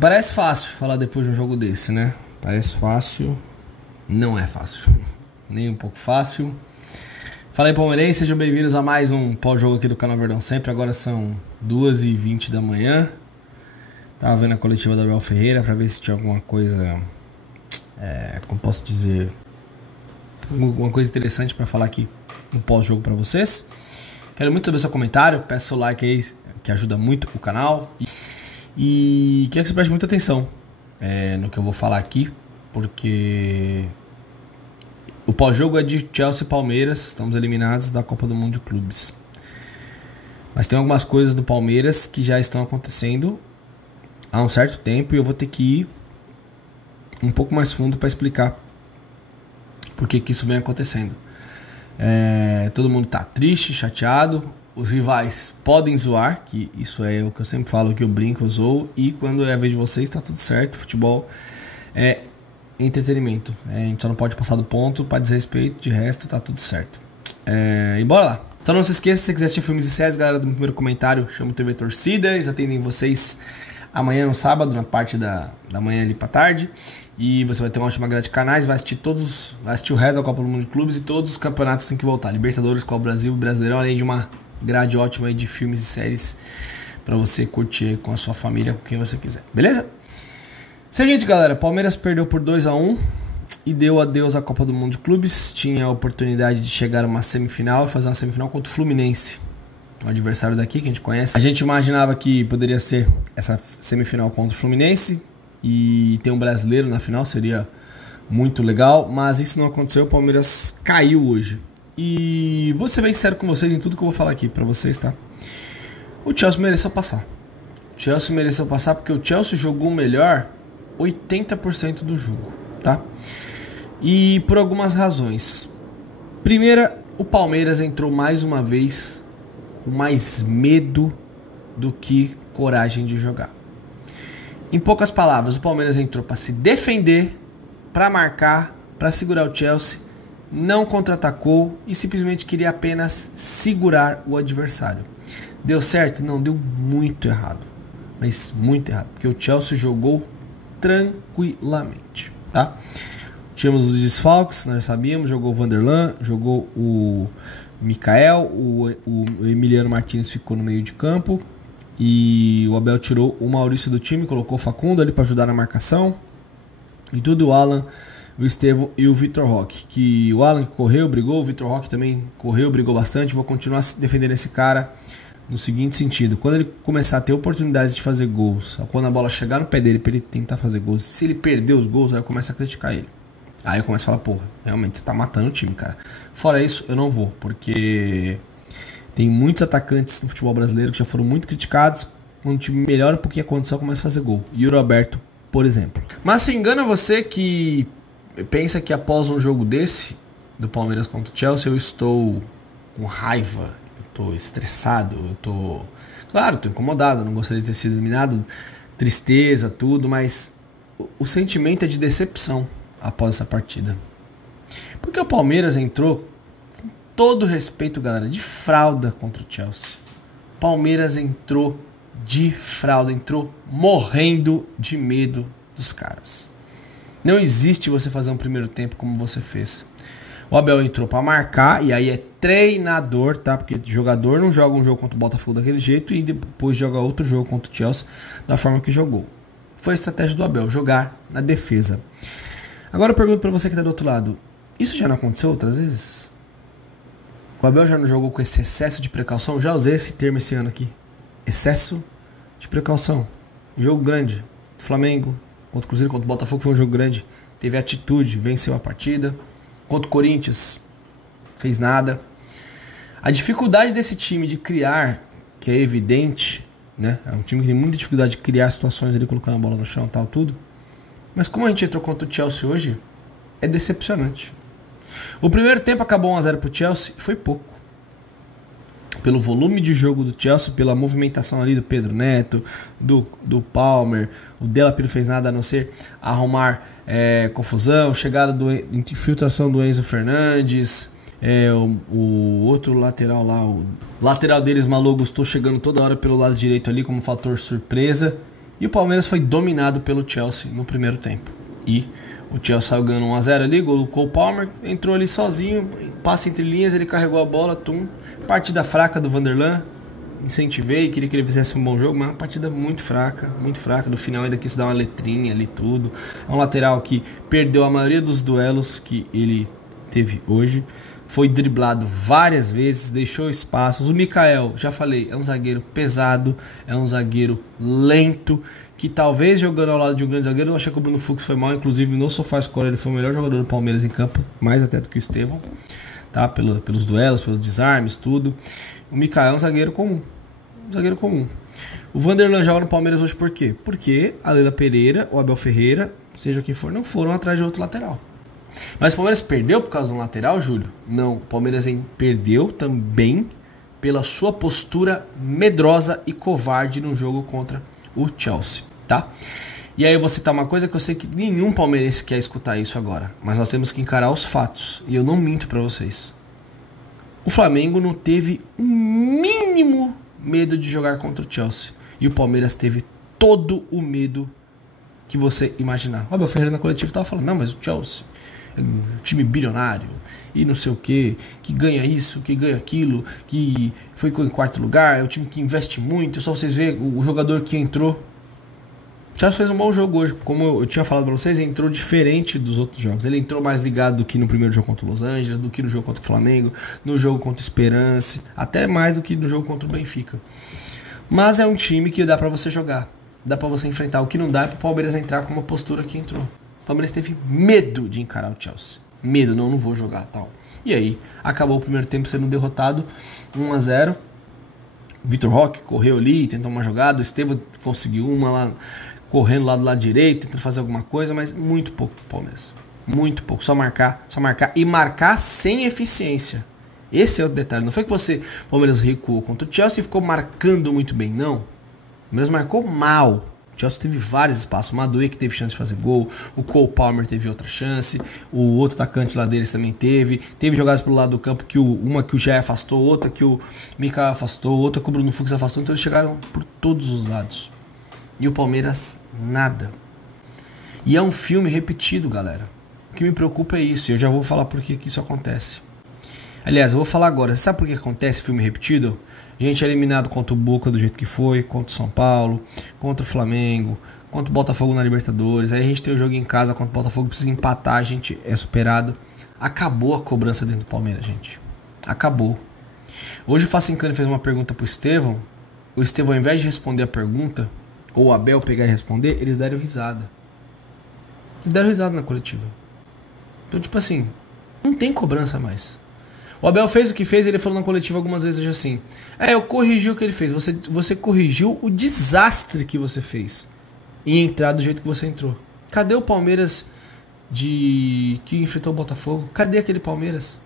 Parece fácil falar depois de um jogo desse, né? Parece fácil, não é fácil. Nem um pouco fácil. Fala aí, palmeirense, sejam bem-vindos a mais um pós-jogo aqui do canal Verdão Sempre. Agora são 2h20 da manhã. Tava vendo a coletiva da Abel Ferreira pra ver se tinha alguma coisa, como posso dizer, alguma coisa interessante pra falar aqui no pós-jogo pra vocês. Quero muito saber seu comentário, peço seu like aí, que ajuda muito o canal. E queria que você preste muita atenção no que eu vou falar aqui, porque o pós-jogo é de Chelsea e Palmeiras. Estamos eliminados da Copa do Mundo de Clubes. Mas tem algumas coisas do Palmeiras que já estão acontecendo há um certo tempo e eu vou ter que ir um pouco mais fundo para explicar por que isso vem acontecendo. Todo mundo tá triste, chateado. Os rivais podem zoar, que isso é o que eu sempre falo, que eu brinco, eu zoo. E quando é a vez de vocês, tá tudo certo. Futebol é entretenimento. A gente só não pode passar do ponto para desrespeito. De resto, tá tudo certo. E bora lá. Então não se esqueça, se você quiser assistir filmes e séries, galera do meu primeiro comentário, chama o TV Torcida. Eles atendem vocês amanhã no sábado, na parte da manhã ali pra tarde. E você vai ter uma ótima grade de canais, vai assistir o resto da Copa do Mundo de Clubes e todos os campeonatos têm que voltar. Libertadores, Copa do Brasil, Brasileirão, além de uma grade ótima aí de filmes e séries pra você curtir com a sua família, com quem você quiser, beleza? Seguinte, galera, Palmeiras perdeu por 2-1 e deu adeus à Copa do Mundo de Clubes. Tinha a oportunidade de chegar a uma semifinal e fazer uma semifinal contra o Fluminense, um adversário daqui que a gente conhece. A gente imaginava que poderia ser essa semifinal contra o Fluminense e ter um brasileiro na final, seria muito legal, mas isso não aconteceu. O Palmeiras caiu hoje. E vou ser bem sério com vocês em tudo que eu vou falar aqui pra vocês, tá? O Chelsea mereceu passar. O Chelsea mereceu passar porque o Chelsea jogou melhor 80% do jogo, tá? E por algumas razões. Primeira, o Palmeiras entrou mais uma vez com mais medo do que coragem de jogar. Em poucas palavras, o Palmeiras entrou para se defender, para marcar, para segurar o Chelsea, não contra-atacou e simplesmente queria apenas segurar o adversário. Deu certo? Não, deu muito errado. Mas muito errado, porque o Chelsea jogou tranquilamente, tá? Tínhamos os desfalques, nós sabíamos, jogou o Vanderlan, jogou o Mikael, o Emiliano Martins ficou no meio de campo e o Abel tirou o Maurício do time, colocou o Facundo ali para ajudar na marcação e tudo, o Alan, o Estevão e o Vitor Roque, que o Alan correu, brigou, o Vitor Roque também correu, brigou bastante. Vou continuar defendendo esse cara no seguinte sentido: quando ele começar a ter oportunidades de fazer gols, quando a bola chegar no pé dele para ele tentar fazer gols, se ele perder os gols, aí eu começo a criticar ele. Aí eu começo a falar, porra, realmente você tá matando o time, cara. Fora isso, eu não vou, porque tem muitos atacantes no futebol brasileiro que já foram muito criticados. Quando o time melhora um pouquinho a condição, começa a fazer gol. Yuri Alberto, por exemplo. Mas se engana você que pensa que após um jogo desse, do Palmeiras contra o Chelsea, eu estou com raiva, eu estou estressado, eu estou... Claro, estou incomodado, não gostaria de ter sido eliminado, tristeza, tudo, mas o sentimento é de decepção após essa partida. Porque o Palmeiras entrou, com todo respeito, galera, de fralda contra o Chelsea. O Palmeiras entrou de fralda, entrou morrendo de medo dos caras. Não existe você fazer um primeiro tempo como você fez. O Abel entrou para marcar, e aí é treinador, tá? Porque jogador não joga um jogo contra o Botafogo daquele jeito e depois joga outro jogo contra o Chelsea da forma que jogou. Foi a estratégia do Abel, jogar na defesa. Agora eu pergunto para você que tá do outro lado, isso já não aconteceu outras vezes? O Abel já não jogou com esse excesso de precaução? Já usei esse termo esse ano aqui. Excesso de precaução. Jogo grande. Flamengo contra o Cruzeiro, contra o Botafogo, foi um jogo grande. Teve atitude, venceu a partida. Contra o Corinthians, fez nada. A dificuldade desse time de criar, que é evidente, né? É um time que tem muita dificuldade de criar situações ali, colocando a bola no chão e tal, tudo. Mas como a gente entrou contra o Chelsea hoje, é decepcionante. O primeiro tempo acabou 1-0 pro Chelsea, foi pouco. Pelo volume de jogo do Chelsea, pela movimentação ali do Pedro Neto, do Palmer, o Della Piro fez nada a não ser arrumar confusão, chegada infiltração do Enzo Fernandes, o outro lateral lá, o lateral deles, Malo Gusto, chegando toda hora pelo lado direito ali como fator surpresa. E o Palmeiras foi dominado pelo Chelsea no primeiro tempo. E o Chelsea saiu ganhando 1 a 0 ali, gol do Cole Palmer, entrou ali sozinho, passa entre linhas, ele carregou a bola, partida fraca do Vanderlan, incentivei, queria que ele fizesse um bom jogo, mas uma partida muito fraca, no final ainda quis dar uma letrinha ali, tudo. É um lateral que perdeu a maioria dos duelos que ele teve hoje, foi driblado várias vezes, deixou espaços. O Mikael, já falei, é um zagueiro pesado, é um zagueiro lento, que talvez jogando ao lado de um grande zagueiro, eu achei que o Bruno Fux foi mal, inclusive no SofaScore ele foi o melhor jogador do Palmeiras em campo, mais até do que o Estevão, tá? Pelos duelos, pelos desarmes, tudo. O Mikael é um zagueiro comum. O Vanderlan joga no Palmeiras hoje por quê? Porque a Leila Pereira, o Abel Ferreira, seja quem for, não foram atrás de outro lateral. Mas o Palmeiras perdeu por causa de um lateral, Júlio? Não, o Palmeiras perdeu também pela sua postura medrosa e covarde no jogo contra o Chelsea, tá? E aí eu vou citar uma coisa que eu sei que nenhum palmeirense quer escutar isso agora, mas nós temos que encarar os fatos, e eu não minto pra vocês. O Flamengo não teve um mínimo medo de jogar contra o Chelsea, e o Palmeiras teve todo o medo que você imaginar. O Abel Ferreira na coletiva tava falando, não, mas o Chelsea é um time bilionário e não sei o que ganha isso, que ganha aquilo, que foi em quarto lugar, é um time que investe muito. Só vocês verem o jogador que entrou. O Chelsea fez um bom jogo hoje, como eu tinha falado pra vocês, entrou diferente dos outros jogos. Ele entrou mais ligado do que no primeiro jogo contra o Los Angeles, do que no jogo contra o Flamengo, no jogo contra o Esperance, até mais do que no jogo contra o Benfica. Mas é um time que dá pra você jogar, dá pra você enfrentar. O que não dá é pro Palmeiras entrar com uma postura que entrou. O Palmeiras teve medo de encarar o Chelsea. Medo, não vou jogar, tal. E aí, acabou o primeiro tempo sendo derrotado, 1 a 0. O Vitor Roque correu ali, tentou uma jogada, o Estevão conseguiu uma lá, correndo lá do lado direito, tentando fazer alguma coisa, mas muito pouco pro Palmeiras. Muito pouco, só marcar e marcar sem eficiência. Esse é o detalhe, não foi que o Palmeiras recuou contra o Chelsea e ficou marcando muito bem, não. O Palmeiras marcou mal. O Chelsea teve vários espaços, o Maduê que teve chance de fazer gol, o Cole Palmer teve outra chance, o outro atacante lá deles também teve jogadas pelo lado do campo, uma que o Jé afastou, outra que o Mikael afastou, outra que o Bruno Fux afastou, então eles chegaram por todos os lados. E o Palmeiras, nada. E é um filme repetido, galera. O que me preocupa é isso, e eu já vou falar por que isso acontece. Aliás, eu vou falar agora, você sabe por que acontece filme repetido? A gente é eliminado contra o Boca do jeito que foi, contra o São Paulo, contra o Flamengo, contra o Botafogo na Libertadores. Aí a gente tem o jogo em casa contra o Botafogo, precisa empatar, a gente é superado. Acabou a cobrança dentro do Palmeiras, gente. Acabou. Hoje o Facincani fez uma pergunta pro Estevão. O Estevão, ao invés de responder a pergunta, ou o Abel pegar e responder, eles deram risada. Eles deram risada na coletiva. Então, tipo assim, não tem cobrança mais. O Abel fez o que fez, ele falou na coletiva algumas vezes assim: eu corrigi o que ele fez. Você corrigiu o desastre que você fez em entrar do jeito que você entrou. Cadê o Palmeiras que enfrentou o Botafogo? Cadê aquele Palmeiras?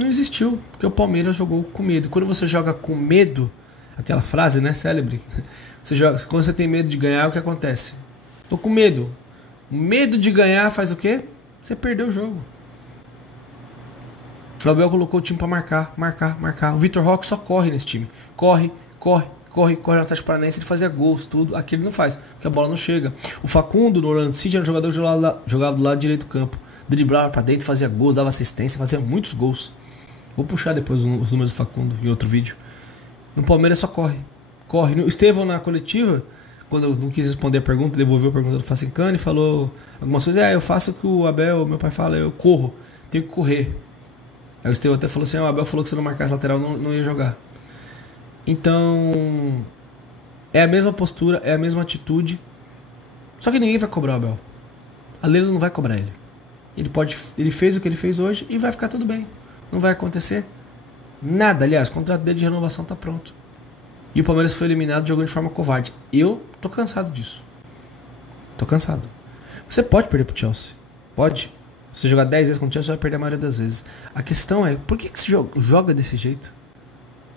Não existiu, porque o Palmeiras jogou com medo. Quando você joga com medo, aquela frase, né, célebre, quando você tem medo de ganhar, o que acontece? Tô com medo. O medo de ganhar faz o quê? Você perdeu o jogo. O Abel colocou o time pra marcar. O Vitor Roque só corre nesse time. Corre no Atlético Paranaense, ele fazia gols, tudo. Aqui ele não faz, porque a bola não chega. O Facundo, no Orlando City, era um jogador que jogava do lado direito do campo. Driblava pra dentro, fazia gols, dava assistência, fazia muitos gols. Vou puxar depois os números do Facundo em outro vídeo. No Palmeiras só corre. O Estevão na coletiva, quando eu não quis responder a pergunta, devolveu a pergunta do Facincani, falou algumas coisas. Eu faço o que o Abel, meu pai fala, eu corro, tenho que correr. Aí o Estevão até falou assim: o Abel falou que se não marcasse lateral não ia jogar. Então, é a mesma postura, é a mesma atitude. Só que ninguém vai cobrar o Abel. A Leila não vai cobrar ele. Ele fez o que ele fez hoje e vai ficar tudo bem. Não vai acontecer nada. Aliás, o contrato dele de renovação tá pronto. E o Palmeiras foi eliminado jogando de forma covarde. Eu tô cansado disso. Tô cansado. Você pode perder pro Chelsea. Pode. Se você jogar 10 vezes contra o Chelsea, você vai perder a maioria das vezes. A questão é, por que você joga desse jeito?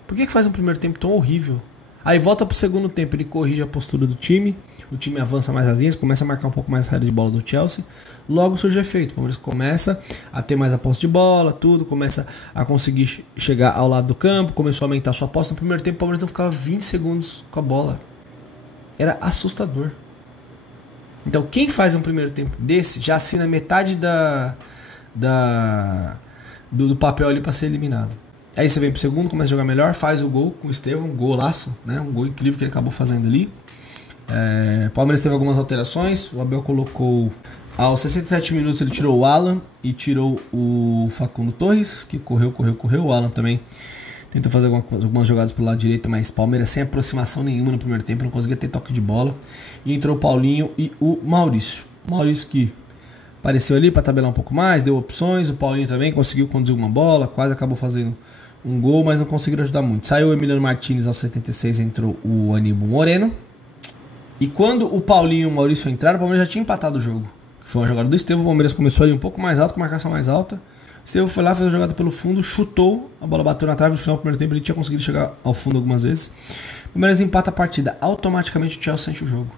Por que faz um primeiro tempo tão horrível? Aí volta pro segundo tempo, ele corrige a postura do time, o time avança mais as linhas, começa a marcar um pouco mais a saída de bola do Chelsea, logo surge efeito. O Palmeiras começa a ter mais a posse de bola, tudo, começa a conseguir chegar ao lado do campo, começou a aumentar a sua posse. No primeiro tempo o Palmeiras não ficava 20 segundos com a bola. era assustador. Então quem faz um primeiro tempo desse já assina metade do papel ali para ser eliminado. Aí você vem pro segundo, começa a jogar melhor, faz o gol com o Estevão, um golaço, né? Um gol incrível que ele acabou fazendo ali. O Palmeiras teve algumas alterações. O Abel colocou aos 67 minutos, ele tirou o Alan e tirou o Facundo Torres, que correu. O Alan também tentou fazer algumas jogadas pelo lado direito, mas Palmeiras sem aproximação nenhuma no primeiro tempo, não conseguia ter toque de bola. E entrou o Paulinho e o Maurício. O Maurício que apareceu ali para tabelar um pouco mais, deu opções. O Paulinho também conseguiu conduzir uma bola, quase acabou fazendo um gol, mas não conseguiram ajudar muito. Saiu o Emiliano Martins aos 76, entrou o Aníbal Moreno. E quando o Paulinho e o Maurício entraram, o Palmeiras já tinha empatado o jogo. Foi uma jogada do Estevão, o Palmeiras começou ali um pouco mais alto, com marcação mais alta. O Estevão foi lá, fez a jogada pelo fundo, chutou, a bola bateu na trave. No final do primeiro tempo ele tinha conseguido chegar ao fundo algumas vezes. O Palmeiras empata a partida. Automaticamente o Chelsea sente o jogo.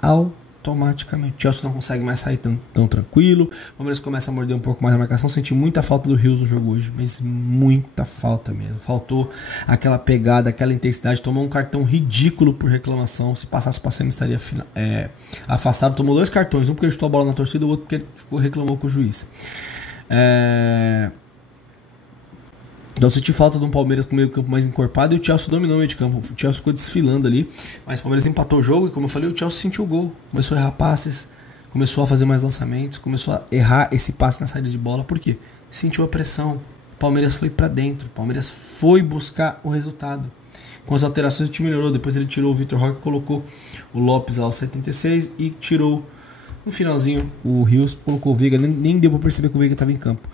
Automaticamente. O Chelsea não consegue mais sair tão tranquilo. O Palmeiras começa a morder um pouco mais a marcação. Senti muita falta do Rios no jogo hoje, mas muita falta mesmo. Faltou aquela pegada, aquela intensidade. Tomou um cartão ridículo por reclamação. Se passasse para cima estaria afastado. Tomou 2 cartões, um porque ele chutou a bola na torcida, o outro porque ele reclamou com o juiz. Então eu senti falta de um Palmeiras com o meio campo mais encorpado e o Chelsea dominou o meio de campo. O Chelsea ficou desfilando ali, mas o Palmeiras empatou o jogo e, como eu falei, o Chelsea sentiu o gol. Começou a errar passes, começou a fazer mais lançamentos, começou a errar esse passe na saída de bola. Por quê? Sentiu a pressão. O Palmeiras foi pra dentro, o Palmeiras foi buscar o resultado. Com as alterações o time melhorou, depois ele tirou o Vitor Roque, colocou o Lopes aos 76 e tirou no finalzinho o Rios, colocou o Veiga, nem deu pra perceber que o Veiga estava em campo.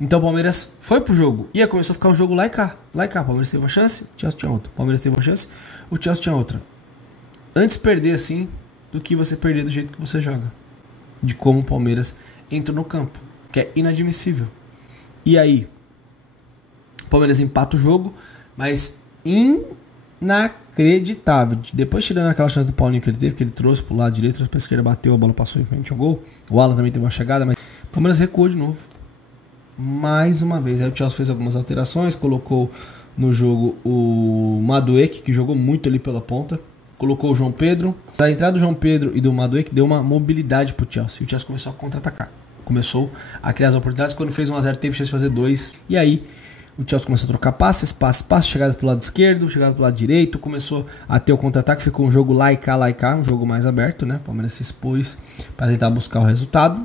Então o Palmeiras foi pro jogo. E aí começou a ficar um jogo lá e cá. Lá e cá. O Palmeiras teve uma chance, o Chelsea tinha outra. O Palmeiras teve uma chance, o Chelsea tinha outra. Antes perder assim do que você perder do jeito que você joga. De como o Palmeiras entrou no campo. Que é inadmissível. E aí, o Palmeiras empata o jogo, mas inacreditável. Depois tirando aquela chance do Paulinho que ele teve, que ele trouxe pro lado direito, trouxe pra esquerda, bateu, a bola passou em frente ao gol. O Alan também teve uma chegada, mas o Palmeiras recuou de novo. Mais uma vez, aí o Chelsea fez algumas alterações, colocou no jogo o Madueke, que jogou muito ali pela ponta, colocou o João Pedro. A entrada do João Pedro e do Madueke deu uma mobilidade pro Chelsea, e o Chelsea começou a contra-atacar, começou a criar as oportunidades. Quando fez 1-0 teve chance de fazer 2, e aí o Chelsea começou a trocar passes, chegadas pro lado esquerdo, chegadas pro lado direito, começou a ter o contra-ataque, ficou um jogo lá e cá, um jogo mais aberto, né? O Palmeiras se expôs para tentar buscar o resultado.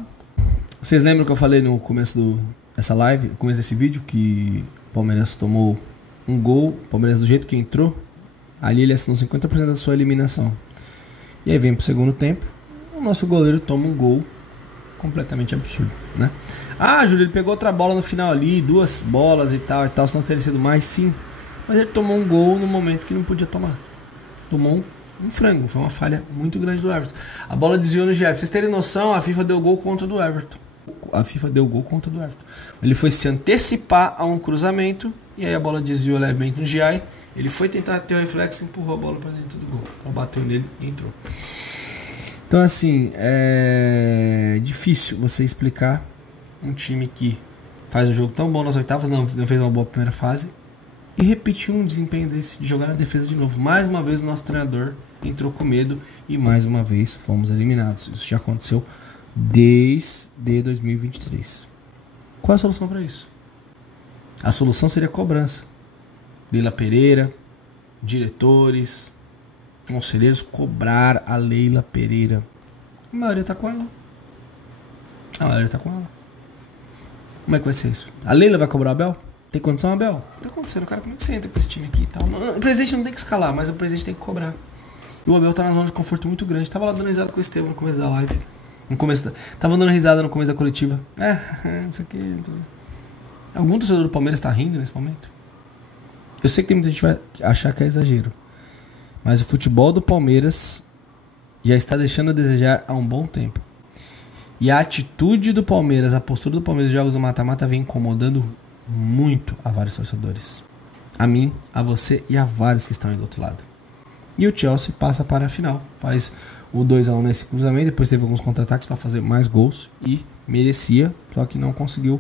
Vocês lembram que eu falei no começo dessa live, no começo desse vídeo, que o Palmeiras tomou um gol, o Palmeiras do jeito que entrou, ali ele assinou 50% da sua eliminação. E aí vem pro segundo tempo, o nosso goleiro toma um gol completamente absurdo, né? Ah, Júlio, ele pegou outra bola no final ali, 2 bolas e tal, senão teria sido mais, sim. Mas ele tomou um gol no momento que não podia tomar. Tomou um frango, foi uma falha muito grande do Everton. A bola desviou no GI. Pra vocês terem noção, a FIFA deu gol contra o do Everton. Ele foi se antecipar a um cruzamento e aí a bola desviou levemente no GI. Ele foi tentar ter o reflexo e empurrou a bola para dentro do gol. Ela bateu nele e entrou. Então assim, é difícil você explicar um time que faz um jogo tão bom nas oitavas, não fez uma boa primeira fase, e repetiu um desempenho desse, de jogar na defesa de novo. Mais uma vez o nosso treinador entrou com medo e mais uma vez fomos eliminados. Isso já aconteceu desde 2023. Qual é a solução para isso? A solução seria cobrança. Leila Pereira, diretores, conselheiros, cobrar a Leila Pereira. A maioria tá com ela. Como é que vai ser isso? A Leila vai cobrar o Abel? Tem condição, Abel? Tá acontecendo, cara. Como é que você entra com esse time aqui e tal? O presidente não tem que escalar, mas o presidente tem que cobrar. E o Abel tá na zona de conforto muito grande. Tava lá dando risada com o Estevão no começo da live. Tava dando risada no começo da coletiva. Isso aqui. Algum torcedor do Palmeiras tá rindo nesse momento? Eu sei que tem muita gente que vai achar que é exagero, mas o futebol do Palmeiras já está deixando a desejar há um bom tempo. E a atitude do Palmeiras, a postura do Palmeiras de jogos do mata-mata vem incomodando muito a vários torcedores. A mim, a você e a vários que estão aí do outro lado. E o Chelsea passa para a final. Faz o 2-1 nesse cruzamento, depois teve alguns contra-ataques para fazer mais gols e merecia, só que não conseguiu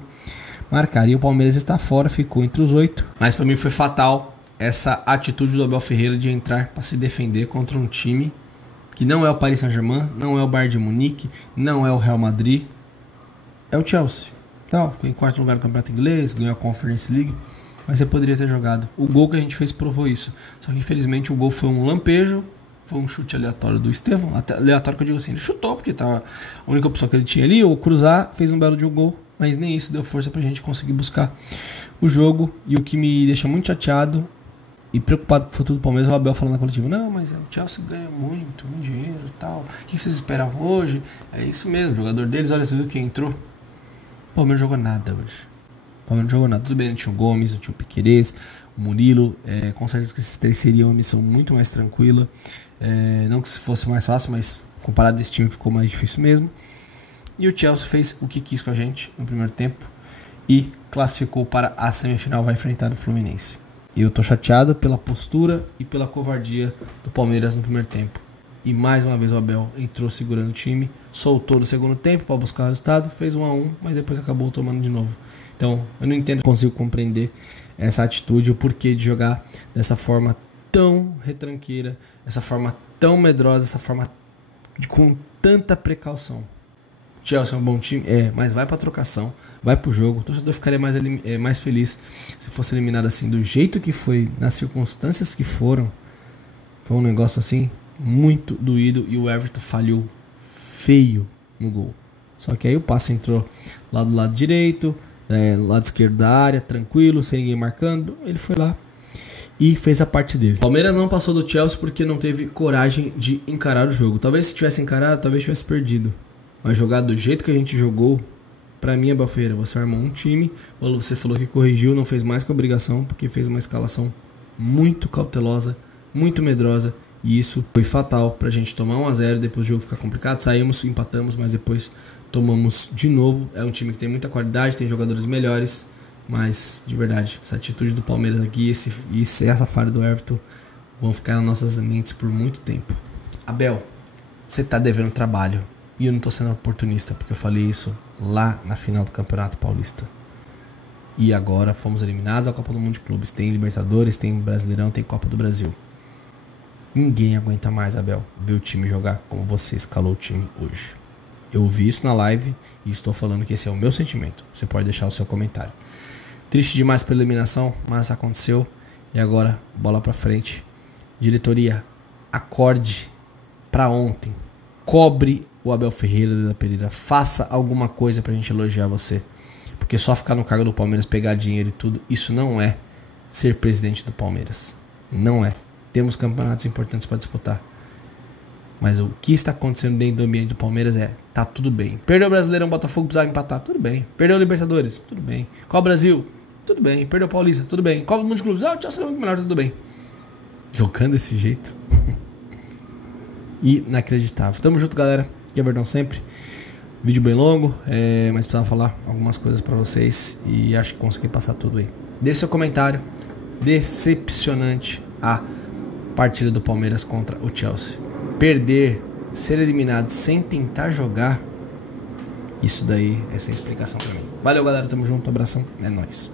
marcar. E o Palmeiras está fora, ficou entre os 8. Mas para mim foi fatal essa atitude do Abel Ferreira de entrar para se defender contra um time que não é o Paris Saint-Germain, não é o Bayern de Munique, não é o Real Madrid, é o Chelsea. Então, ficou em quarto lugar no Campeonato Inglês, ganhou a Conference League, mas você poderia ter jogado. O gol que a gente fez provou isso. Só que infelizmente o gol foi um lampejo, foi um chute aleatório do Estevão, até aleatório que eu digo assim, ele chutou porque tava a única opção que ele tinha ali, ou cruzar, fez um belo de um gol, mas nem isso deu força pra gente conseguir buscar o jogo. E o que me deixa muito chateado e preocupado com o futuro do Palmeiras, o Abel falando na coletiva, não, mas o Chelsea ganha muito dinheiro e tal, o que vocês esperavam hoje? É isso mesmo, o jogador deles, olha, você viu quem entrou? O Palmeiras não jogou nada hoje. O Palmeiras não jogou nada. Tudo bem, não tinha o Gomes, não tinha o Piquerez, o Murilo, com certeza que esses três seriam uma missão muito mais tranquila. Não que se fosse mais fácil, mas comparado a esse time ficou mais difícil mesmo. E o Chelsea fez o que quis com a gente no primeiro tempo e classificou para a semifinal, vai enfrentar o Fluminense. E eu tô chateado pela postura e pela covardia do Palmeiras no primeiro tempo. E mais uma vez o Abel entrou segurando o time, soltou no segundo tempo para buscar o resultado, fez 1-1, mas depois acabou tomando de novo. Então eu não entendo, consigo compreender essa atitude, o porquê de jogar dessa forma tão retranqueira, essa forma tão medrosa, essa forma com tanta precaução. Chelsea é um bom time, mas vai pra trocação, vai pro jogo. O torcedor ficaria mais feliz se fosse eliminado assim, do jeito que foi, nas circunstâncias que foram. Foi um negócio assim, muito doído, e o Everton falhou feio no gol. Só que aí o passe entrou lá do lado direito, lado esquerdo da área, tranquilo, sem ninguém marcando. Ele foi lá e fez a parte dele. O Palmeiras não passou do Chelsea porque não teve coragem de encarar o jogo. Talvez se tivesse encarado, talvez tivesse perdido. Mas jogar do jeito que a gente jogou, pra mim, Abel Ferreira, você armou um time, você falou que corrigiu, não fez mais que obrigação, porque fez uma escalação muito cautelosa, muito medrosa, e isso foi fatal pra gente tomar 1-0, depois o jogo ficar complicado, saímos, empatamos, mas depois tomamos de novo. É um time que tem muita qualidade, tem jogadores melhores, mas de verdade, essa atitude do Palmeiras aqui e essa falha do Everton vão ficar nas nossas mentes por muito tempo. Abel, você tá devendo trabalho. E eu não tô sendo oportunista, porque eu falei isso lá na final do Campeonato Paulista. E agora fomos eliminados da Copa do Mundo de Clubes. Tem Libertadores, tem Brasileirão, tem Copa do Brasil. Ninguém aguenta mais, Abel, ver o time jogar como você escalou o time hoje. Eu vi isso na live e estou falando que esse é o meu sentimento. Você pode deixar o seu comentário. Triste demais pela eliminação, mas aconteceu. E agora, bola pra frente. Diretoria, acorde pra ontem. Cobre o Abel Ferreira da Pereira, faça alguma coisa pra gente elogiar você, porque só ficar no cargo do Palmeiras, pegar dinheiro e tudo, isso não é ser presidente do Palmeiras, não é. Temos campeonatos importantes para disputar, mas o que está acontecendo dentro do ambiente do Palmeiras tá tudo bem. Perdeu o Brasileirão, Botafogo precisava empatar, tudo bem. Perdeu o Libertadores, tudo bem. Copa Brasil, tudo bem. Perdeu o Paulista, tudo bem. Copa do Mundo de Clubes, o Chelsea é muito melhor, tudo bem. Jogando desse jeito inacreditável. Tamo junto, galera. Que é Verdão sempre. Vídeo bem longo, mas precisava falar algumas coisas pra vocês e acho que consegui passar tudo aí. Deixe seu comentário. Decepcionante a partida do Palmeiras contra o Chelsea. Perder, ser eliminado sem tentar jogar, isso daí é sem explicação pra mim. Valeu, galera. Tamo junto. Abração. É nóis.